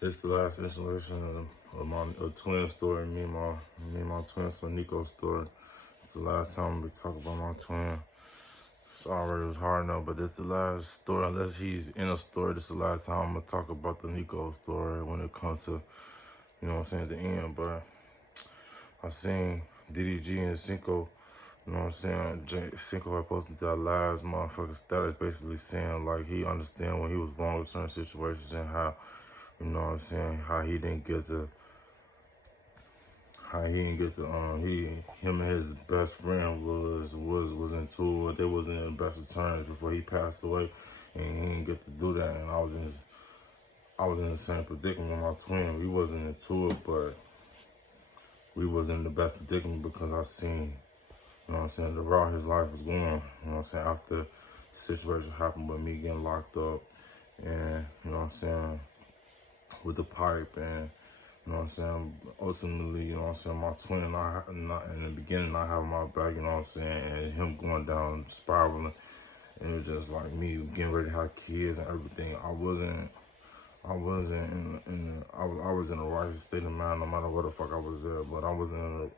This the last installation of my twin story, me and my twin son Nico's story. It's the last time we talk about my twin. It's already was hard enough, but this the last story. Unless he's in a story, this the last time I'm gonna talk about the Nico story when it comes to, you know what I'm saying, at the end. But I seen DDG and Cinco, you know what I'm saying, Cinco had posted that last motherfucker status basically saying like he understand when he was wrong with certain situations and how, you know what I'm saying, how he didn't get to, him and his best friend was into it. They wasn't in the best of terms before he passed away, and he didn't get to do that. And I was in the same predicament with my twin. We wasn't into it, but we was in the best predicament because I seen, you know what I'm saying, the route his life was going, you know what I'm saying, after the situation happened with me getting locked up and, you know what I'm saying, with the pipe and, you know what I'm saying, ultimately, you know what I'm saying, my twin and I, in the beginning, not having my back, you know what I'm saying, and him going down, spiraling, and it was just like me getting ready to have kids and everything. I was in a righteous state of mind no matter what the fuck I was there, but I wasn't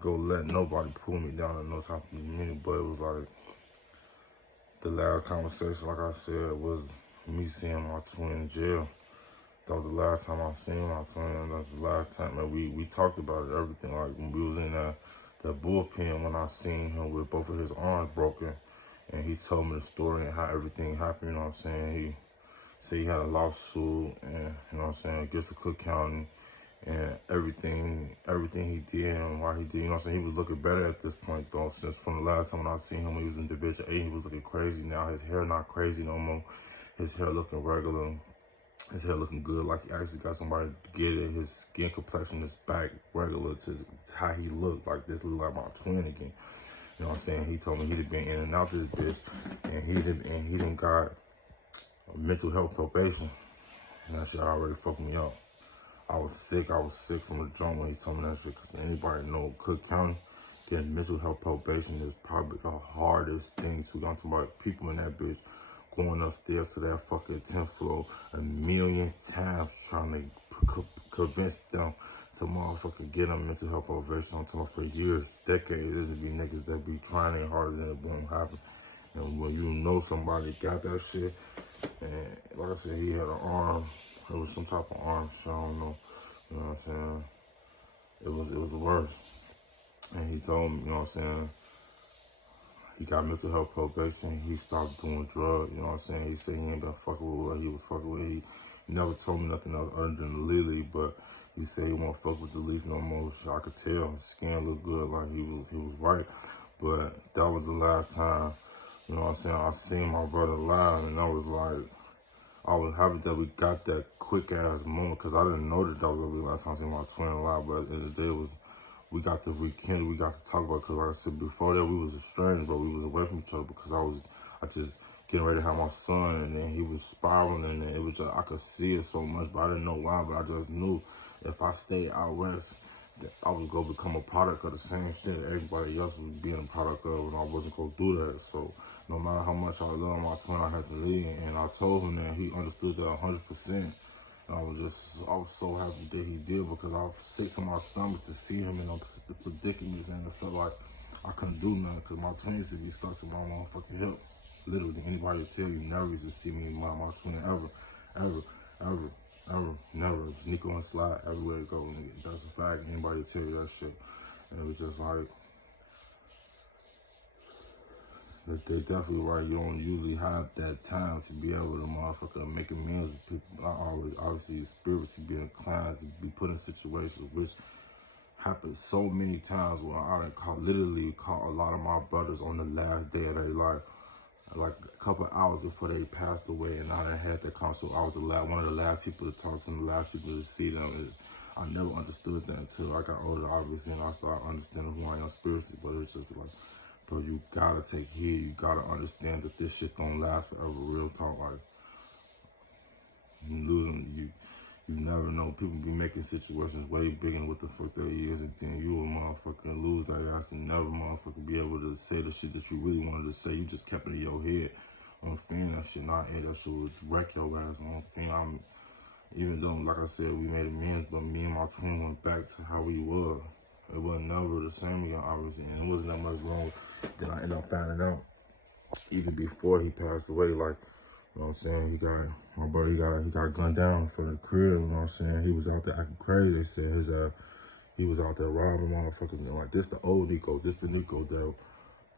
go let nobody pull me down in no type of minute. But it was like the last conversation, like I said, was me seeing my twin in jail. That was the last time I seen my twin. That was the last time that we talked about it, everything. Like when we was in that bullpen when I seen him with both of his arms broken, and he told me the story and how everything happened. You know what I'm saying? He said he had a lawsuit, and you know what I'm saying, against the Cook County, and everything he did and why he did. You know what I'm saying? He was looking better at this point though. Since from the last time when I seen him, when he was in Division 8, he was looking crazy. Now his hair not crazy no more. His hair looking regular. His hair looking good, like he actually got somebody to get it. His skin complexion is back regular to how he looked. Like this look like my twin again. You know what I'm saying? He told me he'd been in and out this bitch, and he didn't got mental health probation, and that shit already fucked me up. I was sick from the jump when he told me that shit, because anybody know Cook County, getting mental health probation is probably the hardest thing to. I'm talking about people in that bitch going upstairs to that fucking 10th floor a million times trying to convince them to motherfucking get them mental health probation. I'm talking about for years, decades. It'd be niggas that be trying their hardest and it won't happen. And when you know somebody got that shit, and like I said, he had an arm, it was some type of arm shit, I don't know, you know what I'm saying? It was the worst. And he told me, you know what I'm saying, he got mental health probation, he stopped doing drugs, you know what I'm saying? He said he ain't been fucking with what he was fucking with. He never told me nothing else other than the Lily, but he said he won't fuck with the leaf no more. So I could tell his skin looked good, like he was right. But that was the last time, you know what I'm saying, I seen my brother live, and I was like, I was happy that we got that quick ass moment, because I didn't know that was gonna be the last time I seen my twin alive. But at the end of the day, we got to rekindle, we got to talk about it, because like I said before that, we was estranged, but we was away from each other because I just getting ready to have my son, and then he was spiraling, and then it was just, I could see it so much, but I didn't know why. But I just knew if I stayed out west, that I was gonna become a product of the same shit that everybody else was being a product of, and I wasn't gonna do that. So no matter how much I love my twin, I had to leave, and I told him that. He understood that 100%. And I was so happy that he did, because I was sick to my stomach to see him in the predicaments, and it felt like I couldn't do nothing, because my twin used to be stuck to my motherfucking hip. Literally, anybody will tell you, never used to see me with my twin ever, never. It was Nico and Slide everywhere to go. That's a fact. Anybody will tell you that shit. And it was just like, they're definitely right. You don't usually have that time to be able to motherfucker make amends with people. I always, obviously, spirits to be inclined to be put in situations which happened so many times where I literally caught a lot of my brothers on the last day of their life, like a couple of hours before they passed away, and I done had that consult. I was one of the last people to talk to them, the last people to see them. I never understood that until I got older, obviously, and I started understanding who I am spiritually. But it's just like, bro, you gotta take heed. You gotta understand that this shit don't last forever. Real talk, like losing you. You never know. People be making situations way bigger than what the fuck that is, and then you a motherfucking lose that ass and never motherfucking be able to say the shit that you really wanted to say. You just kept it in your head. on Fiend, that shit not that shit would wreck your ass on Fiend. Even though, like I said, we made amends, but me and my twin went back to how we were. It wasn't never the same again, obviously, and it wasn't that much wrong. Then I ended up finding out, even before he passed away, like, you know what I'm saying, my brother, he got gunned down for the crib, you know what I'm saying? He was out there acting crazy. They said he was out there robbing motherfuckers, and like, this the old Nico, this the Nico that,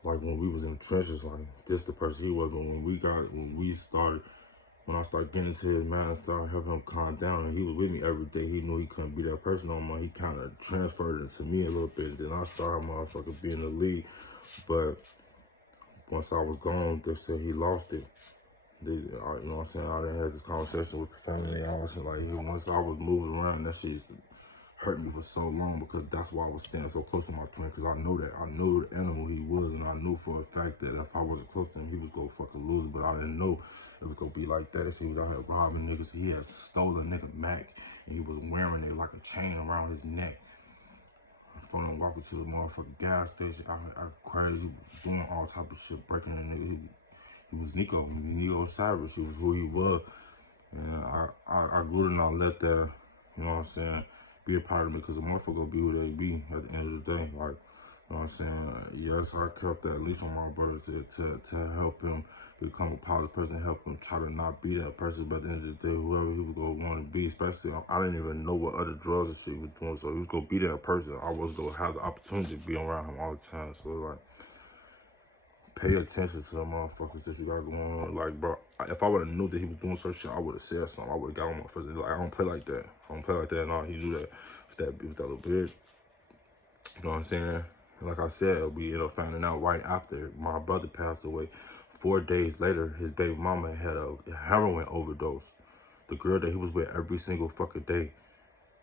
like, when we was in the trenches, like, this the person he was. But when I started getting into his mind and started helping him calm down, and he was with me every day, he knew he couldn't be that person no more. He kind of transferred it to me a little bit. Then I started motherfucker being the lead. But once I was gone, they said he lost it. You know what I'm saying? I done had this conversation with the family. I was like, once I was moving around, that shit used to hurt me for so long, because that's why I was staying so close to my twin, because I knew the animal he was, and I knew for a fact that if I wasn't close to him, he was gonna fucking lose. But I didn't know it was gonna be like that. He was out here robbing niggas. He had stole a nigga Mac, and he was wearing it like a chain around his neck. From him walking to the motherfucking gas station, I crazy, doing all type of shit, breaking a nigga. He was Nico Savage. He was who he was, and I grew to not let that, you know what I'm saying, be a part of me, because the motherfucker gonna be who they be at the end of the day. Like, you know what I'm saying? Yes, I kept that leash on my brother to help him become a positive person, help him try to not be that person. But at the end of the day, whoever he was gonna want to be, especially, I didn't even know what other drugs and shit he was doing, so he was gonna be that person. I was gonna have the opportunity to be around him all the time. So like, pay attention to the motherfuckers that you got going on. Like, bro, if I would have knew that he was doing certain shit, I would have said something. I would have got on my first. Like, I don't play like that. I don't play like that and all. He do that with that little bitch. You know what I'm saying? Like I said, we ended up finding out right after my brother passed away. 4 days later, his baby mama had a heroin overdose. The girl that he was with every single fucking day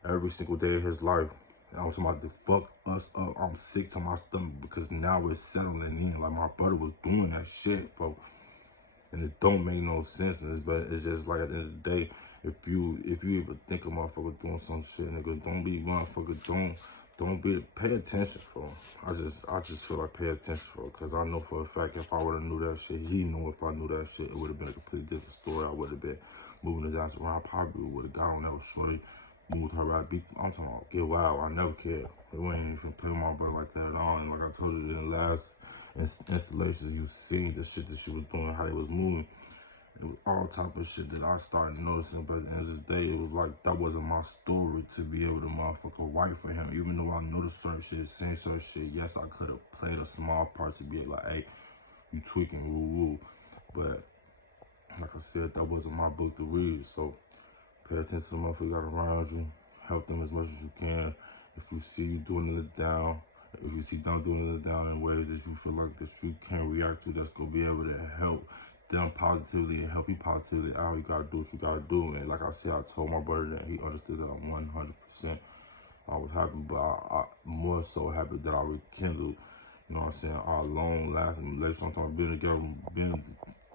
of his life. I'm talking about to fuck us up. I'm sick to my stomach, because now it's settling in. Like, my brother was doing that shit, folks. And it don't make no sense. But it's just like, at the end of the day, if you ever think a motherfucker doing some shit, nigga, don't be motherfucker, don't be, pay attention, folks. I just feel like pay attention, folks, because I know for a fact if I would have knew that shit, he knew if I knew that shit, it would have been a completely different story. I would have been moving his ass around. I probably would have got on that with shorty, moved her right, I'm talking about get wild. I never cared. It wasn't even play with my brother like that at all. And like I told you in the last installations, you seen the shit that she was doing, how they was moving. It was all type of shit that I started noticing. But at the end of the day, it was like, that wasn't my story to be able to motherfucker write for him. Even though I noticed certain shit, saying certain shit, yes, I could have played a small part to be like, hey, you tweaking, woo. But like I said, that wasn't my book to read. So pay attention to the motherfucker you got around you. Help them as much as you can. If you see you doing it down, if you see them doing it down in ways that you feel like that you can react to, that's gonna be able to help them positively and help you positively out, you gotta do what you gotta do. And like I said, I told my brother that he understood that 100%. I was happy, but I more so happy that I rekindled, you know what I'm saying, our long-lasting relationship. I'm talking about being together, being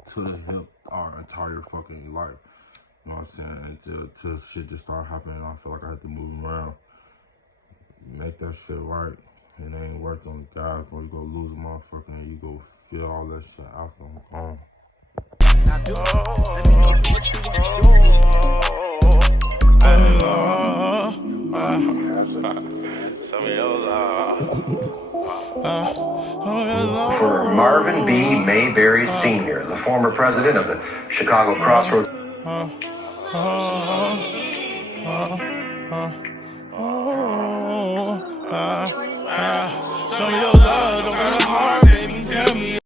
to the hip our entire fucking life. You know what I'm saying? Until shit just started happening, I feel like I had to move around, make that shit right. It ain't worth on the guys, bro. You go lose a motherfucker and you go feel all that shit after I'm gone. Now do let me know what you want to do. For Marvin B. Mayberry Sr., the former president of the Chicago Crossroads. Show me your love, don't got a heart.